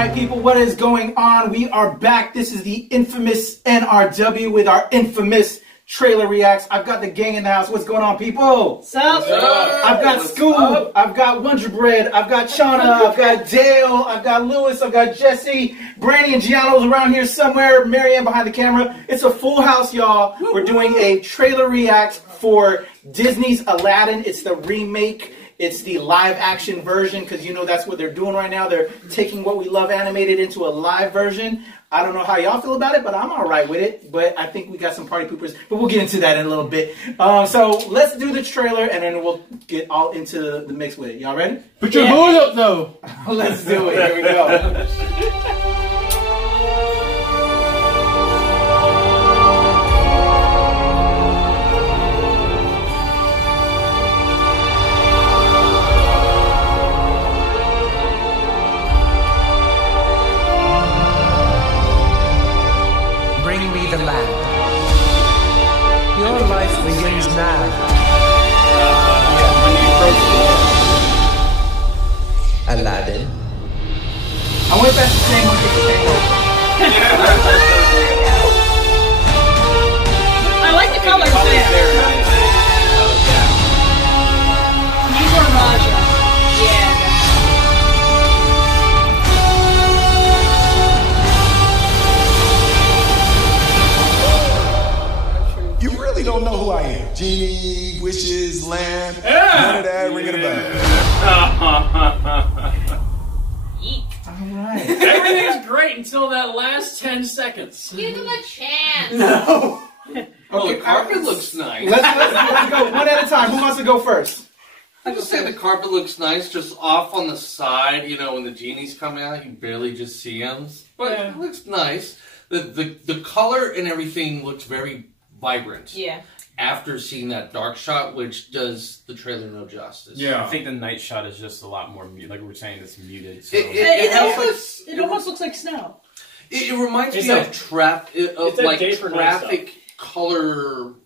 Alright people, what is going on? We are back. This is the infamous NRW with our infamous trailer reacts. I've got the gang in the house. What's going on, people? Sup? I've got Scoob, I've got Wonder Bread, I've got Shauna, I've got Dale, I've got Lewis, I've got Jesse, Brandy and Gianno's around here somewhere, Marianne behind the camera. It's a full house, y'all. We're doing a trailer react for Disney's Aladdin. It's the remake. It's the live action version, because you know that's what they're doing right now. They're taking what we love animated into a live version. I don't know how y'all feel about it, but I'm all right with it. But I think we got some party poopers. But we'll get into that in a little bit. So let's do the trailer, and then we'll get all into the mix with it. Y'all ready? Put your hood up, though. Let's do it. Here we go. Bring me the lamp. Your life begins now. Aladdin. I wonder if that's the same one. I like the colors there. These are Raja. Yeah. You really don't know who I am. Genie, wishes, lamb, none of that ringing a bell. Alright. Everything's great until that last 10 seconds. Give him a chance. No. Oh, the carpet looks nice. Let's go one at a time. Who wants to go first? I just say the carpet looks nice, just off on the side. You know, when the genie's coming out, you barely just see him. But it looks nice. The color and everything looks very vibrant. Yeah. After seeing that dark shot, which does the trailer no justice. Yeah. I think the night shot is just a lot more muted. Like we were saying, it's muted. So. It almost looks like snow. It reminds me that- of traffic night color.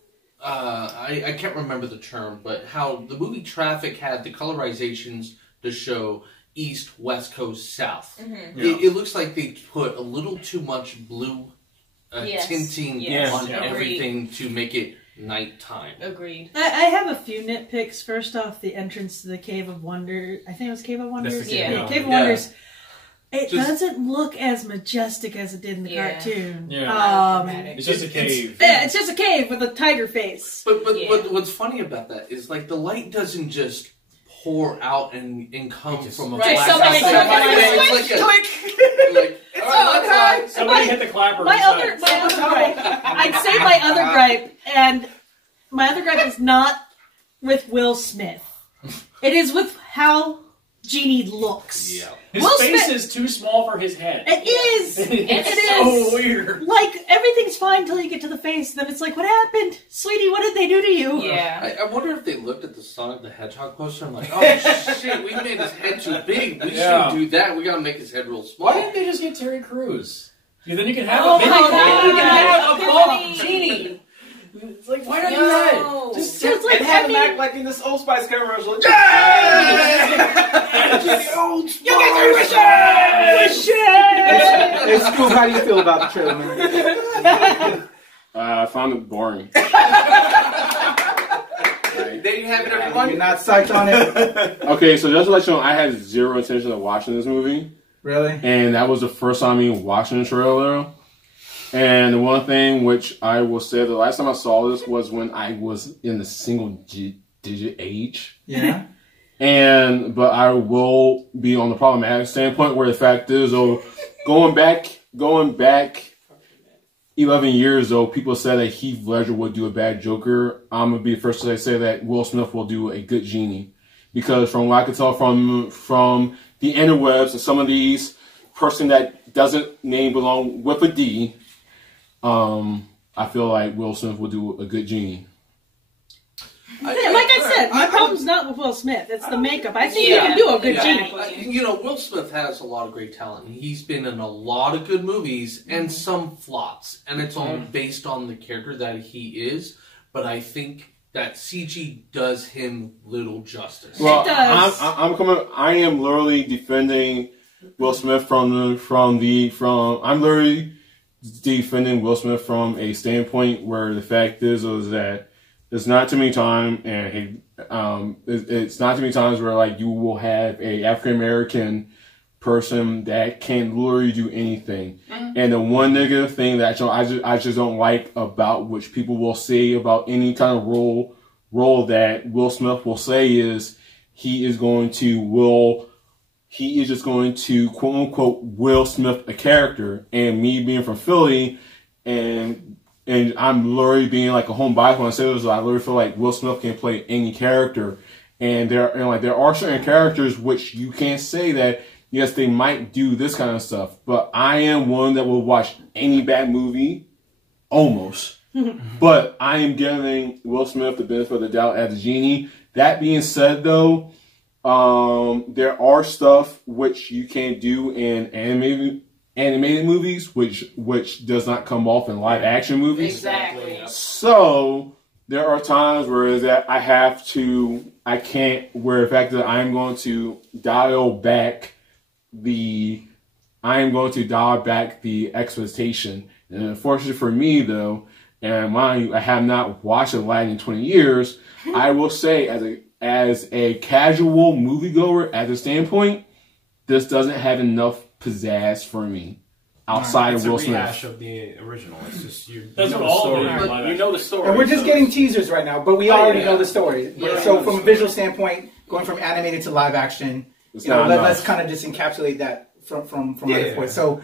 I can't remember the term, but how the movie Traffic had the colorizations to show east, west coast, south. Mm-hmm. It looks like they put a little too much blue tinting on Agreed. everything to make it nighttime. Agreed. I have a few nitpicks. First off, the entrance to the Cave of Wonders. I think it was Cave of Wonders. That's the Cave, Yeah. Cave of Yeah. Wonders. It Just- doesn't look as majestic as it did in the Yeah. cartoon. Yeah. It's just a cave. It's just a cave with a tiger face. But what's funny about that is like the light doesn't just pour out and come from a Right, black somebody side. took it It's like a like, Somebody hit the clapper. My other gripe. I'd say my other gripe, and my other gripe is not with Will Smith. It is with how Genie looks. Yeah. His Will face Smith- is too small for his head. It is. It's It so is. weird. Like, everything's fine until you get to the face, then it's like, what happened? Sweetie, what did they do to you? Yeah. I wonder if they looked at the Sonic the Hedgehog poster and like, oh shit, we made his head too big. We shouldn't do that. We gotta make his head real small. Why didn't they just get Terry Crews? Yeah, then you can have Oh a maybe my you God. can have a buff Tiffany. Genie. It's like, why not do No. that? Just like And have him having... act like in this Old Spice commercial. You get 3 wishes! Hey, Scoob, how do you feel about the trailer, man? I found it boring. There you have it, You're everyone. not psyched on it? Okay, so just to let you know, I had zero intention of watching this movie. Really? And that was the first time me watching the trailer. And the one thing which I will say, the last time I saw this was when I was in the single-digit age. Yeah. But I will be on the problematic standpoint where the fact is, going back 11 years, though, people said that Heath Ledger would do a bad Joker. I'm going to be the first to say that Will Smith will do a good Genie. Because from what I can tell from the interwebs and some of these person that doesn't name belong with a D, I feel like Will Smith will do a good Genie. Like I said, my problem's not with Will Smith. It's the makeup. I think he can do a good Genie. You know, Will Smith has a lot of great talent. He's been in a lot of good movies and some flops. And it's all based on the character that he is. But I think that CG does him little justice. Well, It does. I am literally defending Will Smith from I'm literally defending Will Smith from a standpoint where the fact is that there's not too many times, and it's not too many times where like you will have a African American person that can literally do anything. And the one negative thing that I just don't like about which people will say about any kind of role that Will Smith will say is he is just going to quote unquote Will Smith a character. And me being from Philly and I'm literally being like a home bias when I say this, I literally feel like Will Smith can play any character. And there are certain characters which you can't say that yes, they might do this kind of stuff, but I am one that will watch any bad movie, almost. But I am giving Will Smith the benefit of the doubt as a genie. That being said, though, there are stuff which you can't do in animated movies, which does not come off in live action movies. Exactly. So there are times where that I can't, where the fact that I'm going to dial back the expectation. And unfortunately for me, though, and mind you, I have not watched Aladdin in 20 years, I will say as a casual moviegoer, as a standpoint, this doesn't have enough pizzazz for me outside of Will Smith. It's a rehash of the original. It's just you That's know what the all story. of them are. You know the story. And we're just getting teasers right now, but we already know the story. Yeah. So from a visual standpoint, going from animated to live action, let's kind of just encapsulate that from other points. So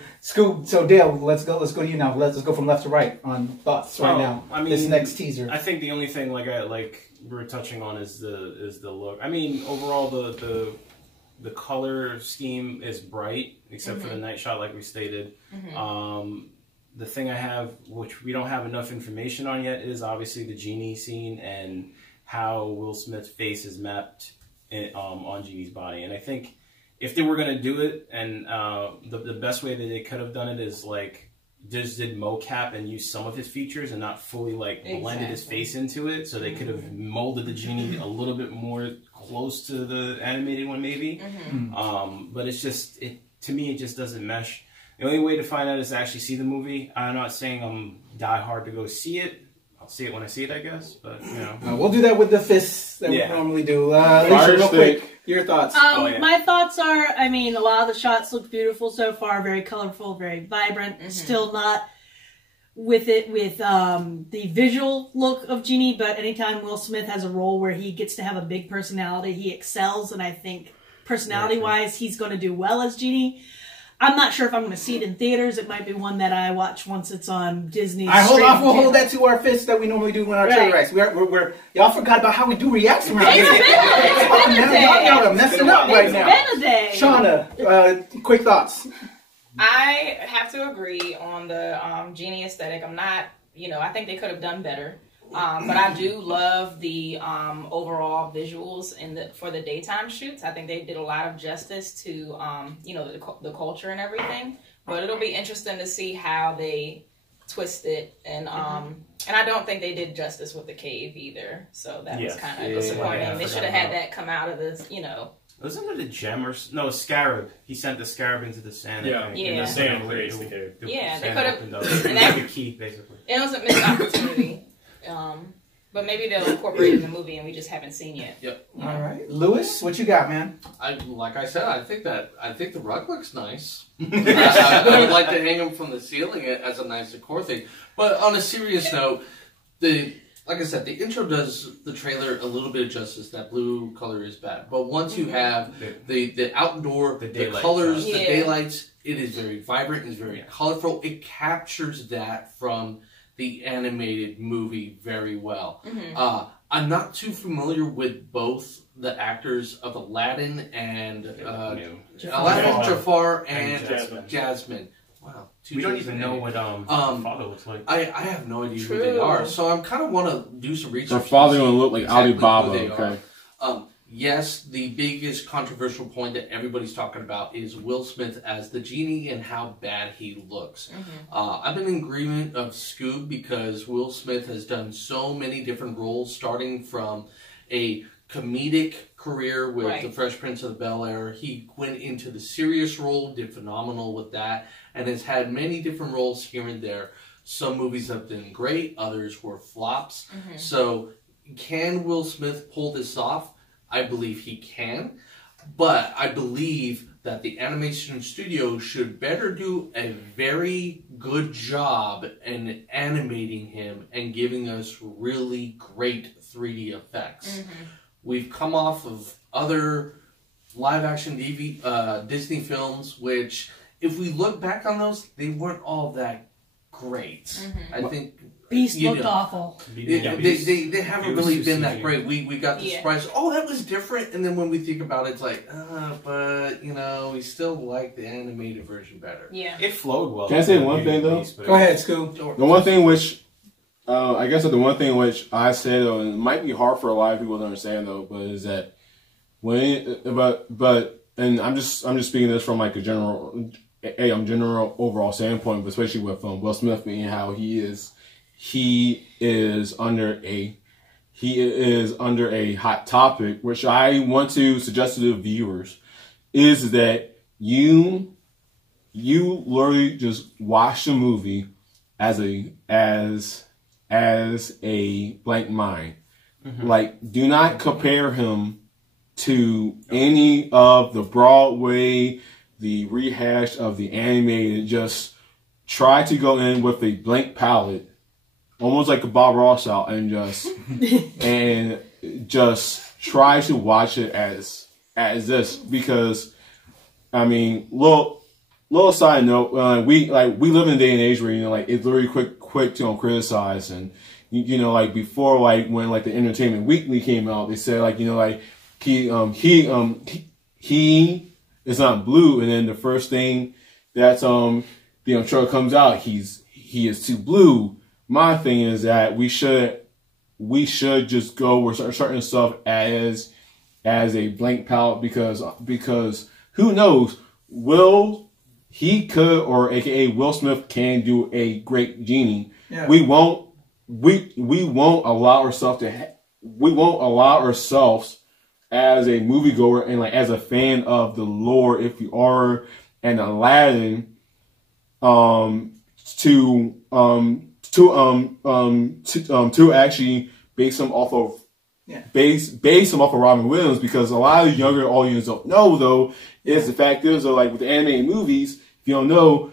Dale, let's go to you now. Let's go from left to right on thoughts right now. I mean, this next teaser. I think the only thing we're touching on is the look. I mean, overall the color scheme is bright, except for the night shot, like we stated. The thing I have, which we don't have enough information on yet, is obviously the genie scene and how Will Smith's face is mapped on Genie's body. And I think if they were going to do it, and the best way that they could have done it is like just did mocap and used some of his features and not fully blended his face into it, so they could have molded the genie a little bit more close to the animated one, maybe. But to me, it just doesn't mesh. The only way to find out is to actually see the movie. I'm not saying I'm die hard to go see it. I'll see it when I see it, I guess. But we'll do that with the fists that we normally do. Alicia, real quick, your thoughts. My thoughts are, I mean, a lot of the shots look beautiful so far, very colorful, very vibrant. Still not with the visual look of Genie, but anytime Will Smith has a role where he gets to have a big personality, he excels, and I think personality-wise, he's going to do well as Genie. I'm not sure if I'm going to see it in theaters. It might be one that I watch once it's on Disney. We'll hold that to our fists that we normally do when our trailer reacts. Y'all forgot about how we do reacts around here. Y'all are messing up right now. Shauna, quick thoughts. I have to agree on the Genie aesthetic. I'm not, I think they could have done better. But I do love the overall visuals for the daytime shoots. I think they did a lot of justice to the culture and everything. But it'll be interesting to see how they twist it, and I don't think they did justice with the cave either. So that was kind of disappointing. They should have had that come out of this, Wasn't it a gem or no, a scarab? He sent the scarab into the sand. And the sand creates the cave. They could have. And that's the key, basically. It was a missed opportunity. But maybe they'll incorporate it in the movie and we just haven't seen yet. Yep. All right, Lewis, what you got, man? Like I said, I think the rug looks nice. I would like to hang them from the ceiling as a nice decor thing. But on a serious note, like I said, the intro does the trailer a little bit of justice. That blue color is bad, but once you have the outdoor, the colors, the daylights, it is very vibrant. It's very colorful. It captures that from the animated movie very well. I'm not too familiar with both the actors of Aladdin and Jafar and Jasmine. Wow. We don't even know what father looks like. I have no idea who they are, so I kind of want to do some research. Their father going to look like Alibaba, okay. Yes, the biggest controversial point that everybody's talking about is Will Smith as the genie and how bad he looks. I've been in agreement of Scoob because Will Smith has done so many different roles, starting from a comedic career with The Fresh Prince of Bel-Air. He went into the serious role, did phenomenal with that, and has had many different roles here and there. Some movies have been great, others were flops. So can Will Smith pull this off? I believe he can. But I believe that the animation studio should better do a very good job in animating him and giving us really great 3D effects. We've come off of other live-action Disney films, which, if we look back on those, they weren't all that great. I think Beast looked awful. They haven't really been that great. We got the surprise. Oh, that was different. And then when we think about it, it's like, but we still like the animated version better. Yeah, it flowed well. Can I say one thing though? Go ahead, Scoop. The one thing which, I guess the one thing which I say though, and it might be hard for a lot of people to understand though, but is that and I'm just speaking this from like a general overall standpoint, but especially with Will Smith being how he is under a hot topic, which I want to suggest to the viewers, is that you literally just watch the movie as a blank mind. Like, do not compare him to any of the Broadway, the rehash of the animated. Just try to go in with a blank palette, almost like a Bob Ross out, and just try to watch it as this. Because I mean, little side note, we live in a day and age where it's very quick to criticize, and like before, like when like the Entertainment Weekly came out, they said he is not blue, and then the first thing that the trailer comes out, he is too blue. My thing is that we should just go with certain stuff as a blank palette, because who knows, he could, or AKA Will Smith can do a great genie. Yeah. We won't allow ourselves as a moviegoer and like as a fan of the lore, if you are an Aladdin, to actually base him off of Robin Williams, because a lot of younger audience don't know though, is the fact is though, like with the animated movies, if you don't know,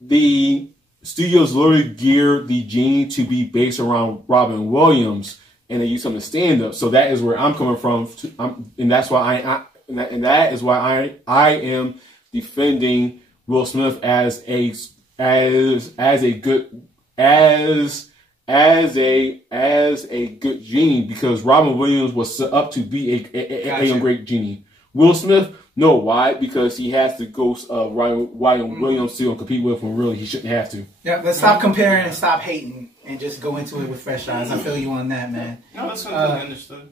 the studios literally geared the genie to be based around Robin Williams, and they use him to stand up. So that is where I'm coming from, and that's why that is why I am defending Will Smith as a good genie, because Robin Williams was set up to be a great genie. Will Smith, no, why? Because he has the ghost of Robin Williams to compete with, when really he shouldn't have to. Yeah, let's stop comparing and stop hating and just go into it with fresh eyes. I feel you on that, man. No, that's what I understood.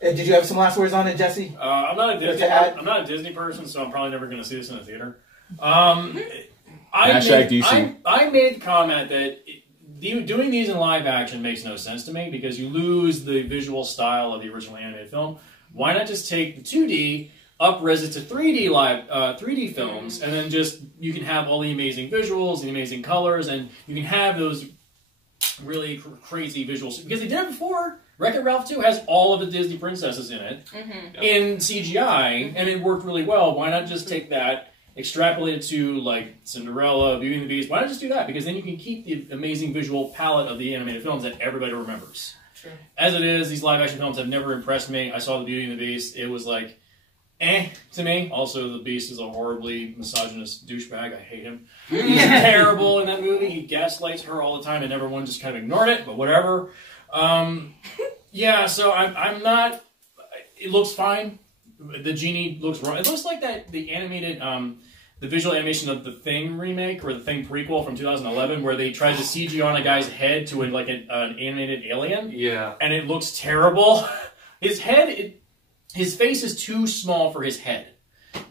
Did you have some last words on it, Jesse? I'm not a Disney person, so I'm probably never going to see this in a theater. I made the comment that doing these in live action makes no sense to me, because you lose the visual style of the original animated film. Why not just take the 2D, up-res it to 3D films, and then you can have all the amazing visuals, the amazing colors, and you can have those really crazy visuals, because they did it before. Wreck-It Ralph 2 has all of the Disney princesses in it in CGI, and it worked really well. Why not just take that, extrapolate it to like Cinderella, Beauty and the Beast? Why not just do that? Because then you can keep the amazing visual palette of the animated films that everybody remembers. True. As it is, these live-action films have never impressed me. I saw the Beauty and the Beast. It was like, to me. Also, the Beast is a horribly misogynist douchebag. I hate him. He's terrible in that movie. He gaslights her all the time, and everyone just kind of ignored it, but whatever. Yeah, so I'm not... It looks fine. The genie looks wrong. It looks like the animated... the visual animation of the Thing remake, or the Thing prequel from 2011, where they tried to CG on a guy's head to an animated alien. Yeah. And it looks terrible. His face is too small for his head.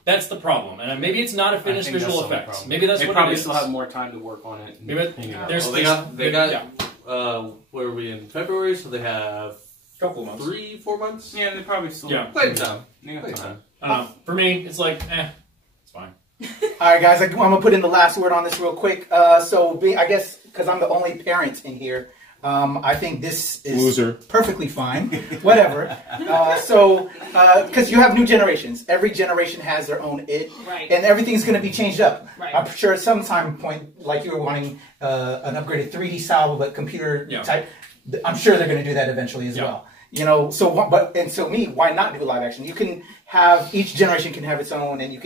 That's the problem. And maybe it's not a finished visual effect. Maybe that's what it is. They probably still have more time to work on it. Maybe they got where are we in February? So they have Couple of months. 3-4 months. Yeah, they probably still. Yeah. Plenty of time. Yeah, Plenty of time. I don't know. For me, it's like, it's fine. All right, guys, I'm gonna put in the last word on this real quick. I guess because I'm the only parent in here, I think this is Loser. perfectly fine. Whatever. Because you have new generations. Every generation has their own Right. and everything's going to be changed up. Right. I'm sure at some time point, like you were wanting an upgraded 3D style, but computer type. I'm sure they're going to do that eventually as well. You know, so why not do live action? You can have each generation can have its own, and you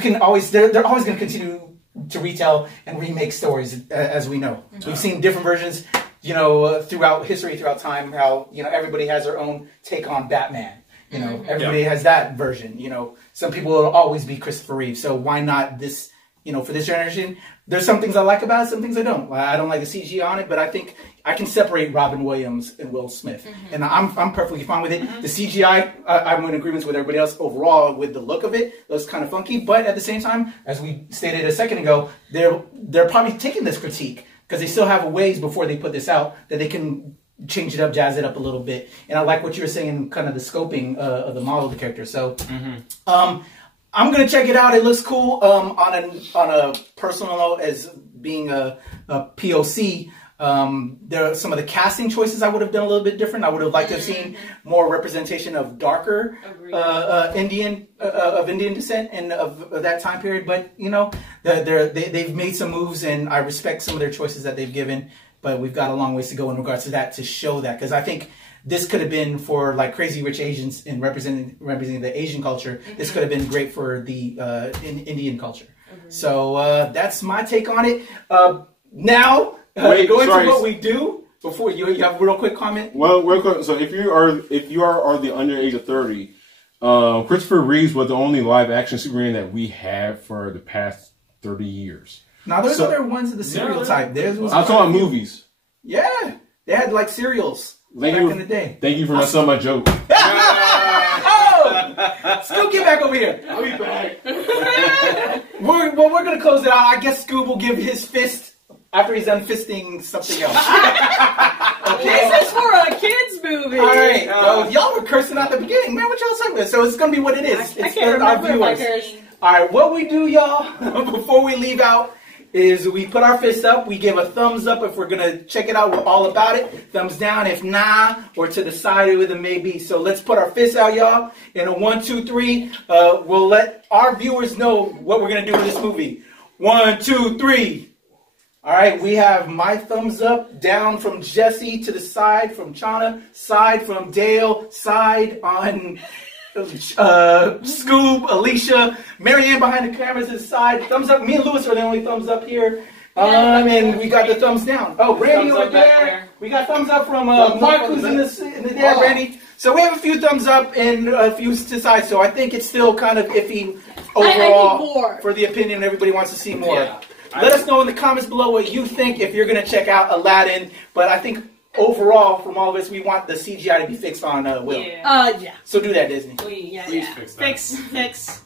can always they're always going to continue to retell and remake stories as we know. We've seen different versions, you know, throughout history, throughout time. How everybody has their own take on Batman. You know, everybody has that version. You know, some people will always be Christopher Reeve. So why not this? You know, for this generation, there's some things I like about it, some things I don't. I don't like the CG on it, but I think I can separate Robin Williams and Will Smith, and I'm perfectly fine with it. The CGI, I'm in agreement with everybody else overall with the look of it. It looks kind of funky, but at the same time, as we stated a second ago, they're probably taking this critique because they still have a ways before they put this out that they can change it up, jazz it up a little bit. And I like what you were saying, kind of the scoping of the model of the character. So, I'm gonna check it out. It looks cool. On a personal note, as being a POC, there are some of the casting choices I would have done a little bit different. I would have liked to have seen more representation of darker Indian descent and of that time period. But you know, they've made some moves, and I respect some of their choices that they've given. But we've got a long ways to go in regards to that to show that, because I think this could have been for like Crazy Rich Asians and representing the Asian culture. This could have been great for the Indian culture. So that's my take on it. Now, going to what we do before you have a real quick comment. Well, real quick. So if you are the under age of 30, Christopher Reeves was the only live action Superman that we have for the past 30 years. Now there's other ones of the serial type. I'm talking about movies. Yeah, they had like serials. Back in the day. Thank you for messing up my joke. Scoob, get back over here. I'll be back. We're going to close it out. I guess Scoob will give his fist after he's done fisting something else. Okay. This is for a kids movie. All right. Well, y'all were cursing out the beginning, man. What y'all talking about? So it's going to be what it is. I can't remember if I cursed. All right. What we do, y'all, before we leave out, is we put our fists up, we give a thumbs up if we're going to check it out, we're all about it. Thumbs down if nah, or to the side with a maybe. So let's put our fists out, y'all. In a 1, 2, 3, we'll let our viewers know what we're going to do with this movie. 1, 2, 3. All right, we have my thumbs up, down from Jesse, to the side from Chana, side from Dale, side on Scoob, Alicia, Marianne behind the cameras to the side. Thumbs up. Me and Lewis are the only thumbs up here. And we got the thumbs down. Oh, Brandy over there. We got thumbs up from Mark, who's in the there, Brandy. So we have a few thumbs up and a few to the side. So I think it's still kind of iffy overall for the opinion. Everybody wants to see more. Yeah. Let us know in the comments below what you think if you're going to check out Aladdin. But I think overall, from all of this, we want the CGI to be fixed on Will. Yeah. So do that, Disney. Please, Please fix that. Fix.